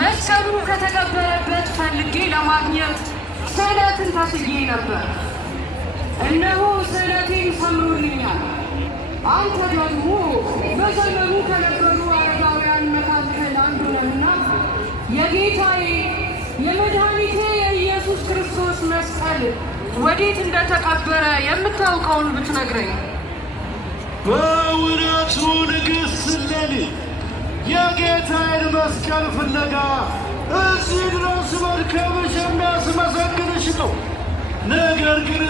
መስቀሉ ከተቀበረበት ፈልጌ ለማግኘት ስዕለትን ተስዬ ነበር። እነሆ ስዕለቴን ሰምሮልኛል። አንተ ደግሞ በዘመኑ ከነበሩ አረጋውያን መካከል አንዱ ነህና የጌታዬ የመድኃኒቴ የኢየሱስ ክርስቶስ መስቀል ወዴት እንደተቀበረ የምታውቀውን ብትነግረኝ። በእውነቱ ንግሥት እሌኒ የጌታዬን መስቀል ፍለጋ እዚህ ድረስ መድከምሽ የሚያስመሰግንሽ ነው። ነገር ግን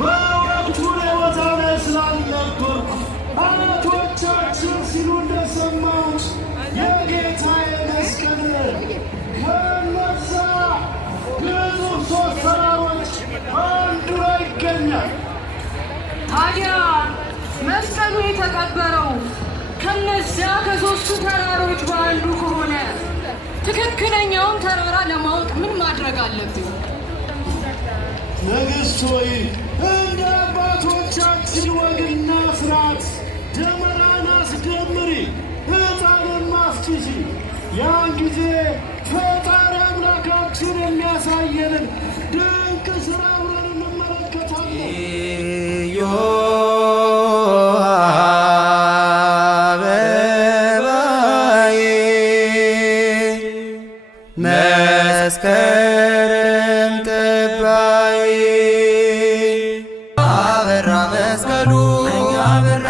በወቅቱ ቦታ ላይ ስላልነበርኩ አያቶቻችን ሲሉ እንደሰማሁት የጌታዬ መስቀል ከነዛ ግዙፍ 3 ተራሮች አንዱ ላይ ይገኛል። ታዲያ መስቀሉ የተቀበረው ከነዚያ ከ3ቱ ተራሮች በአንዱ ከሆነ ትክክለኛውን ተራራ ለማወቅ ምን ማድረግ አለብኝ? ንግሥት ሆይ እንደ አባቶቻችን ወግና ሥርዓት ደመራን አስደምሪ፣ ዕጣንን አስጭሺ። ያን ጊዜ ፈጣሪ አምላካችን የሚያሳየንን ድንቅ ሥራ አብረን እንመለከታለን። መስከረም ጠባይ አበራ መስቀሉ እኛ በራ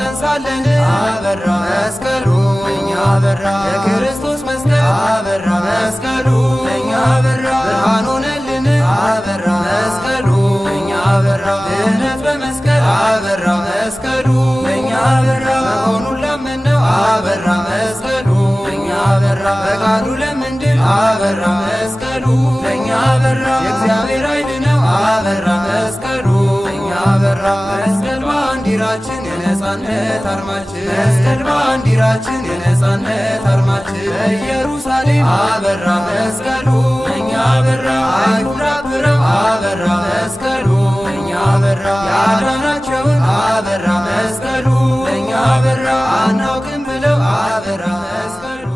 ተንሳለን አበራ መስቀሉ እኛ በራ የክርስቶስ መስቀል አበራ መስቀሉ እኛ በራ ብርሃን ሆነልን አበራ መስቀሉ እኛ በራ ድነት በመስቀል አበራ መስቀሉ እኛ በራ መሆኑን ላመነው አበራ መስቀሉ እኛ በራ በቃሉ ለምንድን አበራ መስቀሉ እኛ በራ የእግዚአብሔር ኃይል ነው አበራ መስቀሉ እኛ በራ መስቀል ባንዲራችን የነጻነት አርማችን መስቀል ባንዲራችን የነጻነት አርማችን በኢየሩሳሌም አበራ መስቀሉ እኛ በራ አይሁድ አብረው አበራ መስቀሉ እኛ በራ ያዳናቸውን አበራ መስቀሉ እኛ በራ አናውቅም ብለው አበራ መስቀሉ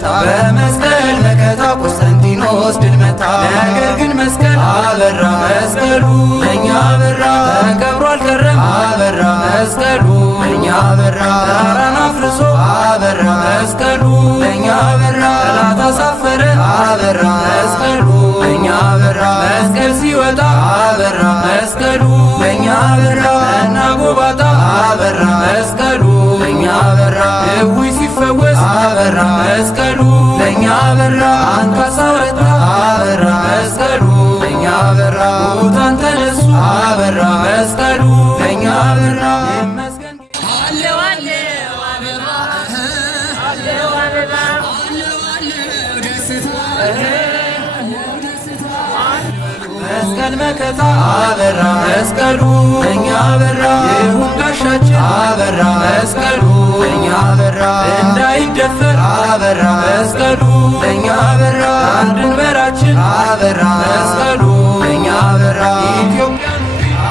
በመስቀል መከታ ቆስጠንጢኖስ ድል መታ። ነገር ግን መስቀል አበራ መስቀሉ እኛ በራ ተከብሮ አልቀረም አበራ መስቀሉ እኛ በራ ተራራን አፍርሶ አበራ መስቀሉ እኛ በራ መስቀሉ ለእኛ በራ አንካሳ ወጣ አበራ መስቀሉ ለእኛ በራ ሙታን ተነሱ አበራ መስቀሉ ለእኛ በራ ይመስገን አለው አለው አበራ አለው አበራ አለው አለው ደስታ መስቀል መከታ አበራ መስቀሉ ለእኛ በራ ይሁን ጋሻችን አበራ መስቀሉ ለእኛ በራ እንዳይደፈር አበራ መስቀሉ ለእኛ በራ ድንበራችን አበራ መስቀሉ ለእኛ በራ ኢትዮጵያ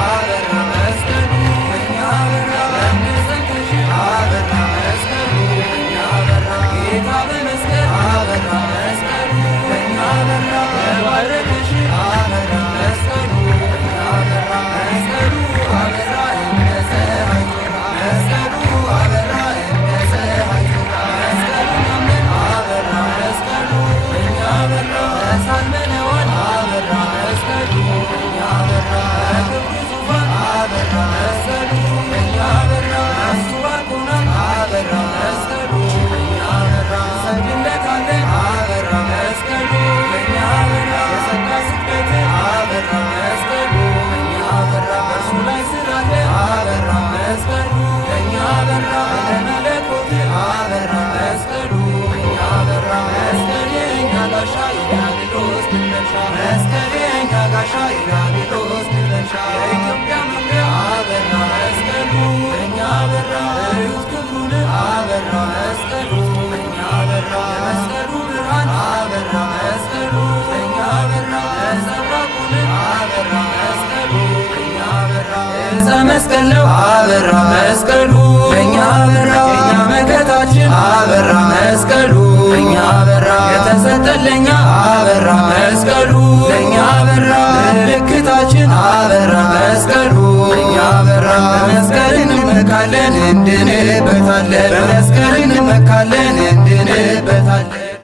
አበራ መስቀሉ ለእኛ በራ ለምሰንተሽ አበራ መስቀሉ ለእኛ በራ ጌታ በመስቀል አበራ መስቀሉ ለእኛ በራ ባረከሽ አበራ መስቀሉ ለእኛ በራ መስቀሉ አበራ እንደፀሐይ መስቀሉ አበራ እንደፀሐይ መስቀሉ አመን አበራ መስቀሉ ለእኛ በራ ሳልመነዋል አበራ መስቀሉ ለእኛ በራ ክብሩ ዙፋን አበራ መስቀሉ ለእኛ በራ እሱ ባርኮናል አበራ መስቀሉ ለእኛ በራ ሰግድለታለን አበራ መስቀሉ ለእኛ በራ የጸጋ ስግደት አበራ መስቀሉ ለእኛ በራ በእርሱ ላይ ስላለ አበራ መስቀሉ ለእኛ በራ ለመለኮት አበራ መስቀሉ ለእኛ በራ መስቀል የእኛ ጋሻ የዲያብሎስ ድል መንሻ መስቀል የእኛ ጋሻ የዲያብሎስ ድል መንሻ የኢትዮጵያ መኩሪያ አበራ መስቀሉ ለእኛ በራ እዩት ክብሩን አበራ መስቀሉ ለእኛ በራ የመስቀሉ ብርሃን አበራ መስቀሉ ለእኛ በራ ነጸብራቁን አበራ መስቀሉ ለእኛ በራ ዕፀ መስቀል ነው አበራ መስቀሉ ለእኛ በራ የእኛ መከታችን አበራ መስቀሉ ለእኛ በራ የተሰጠን ለእኛ አበራ መስቀሉ ለእኛ በራ ምልክታችን አበራ መስቀሉ ለእኛ በራ በመስቀል እንመካለን እንድንበታለን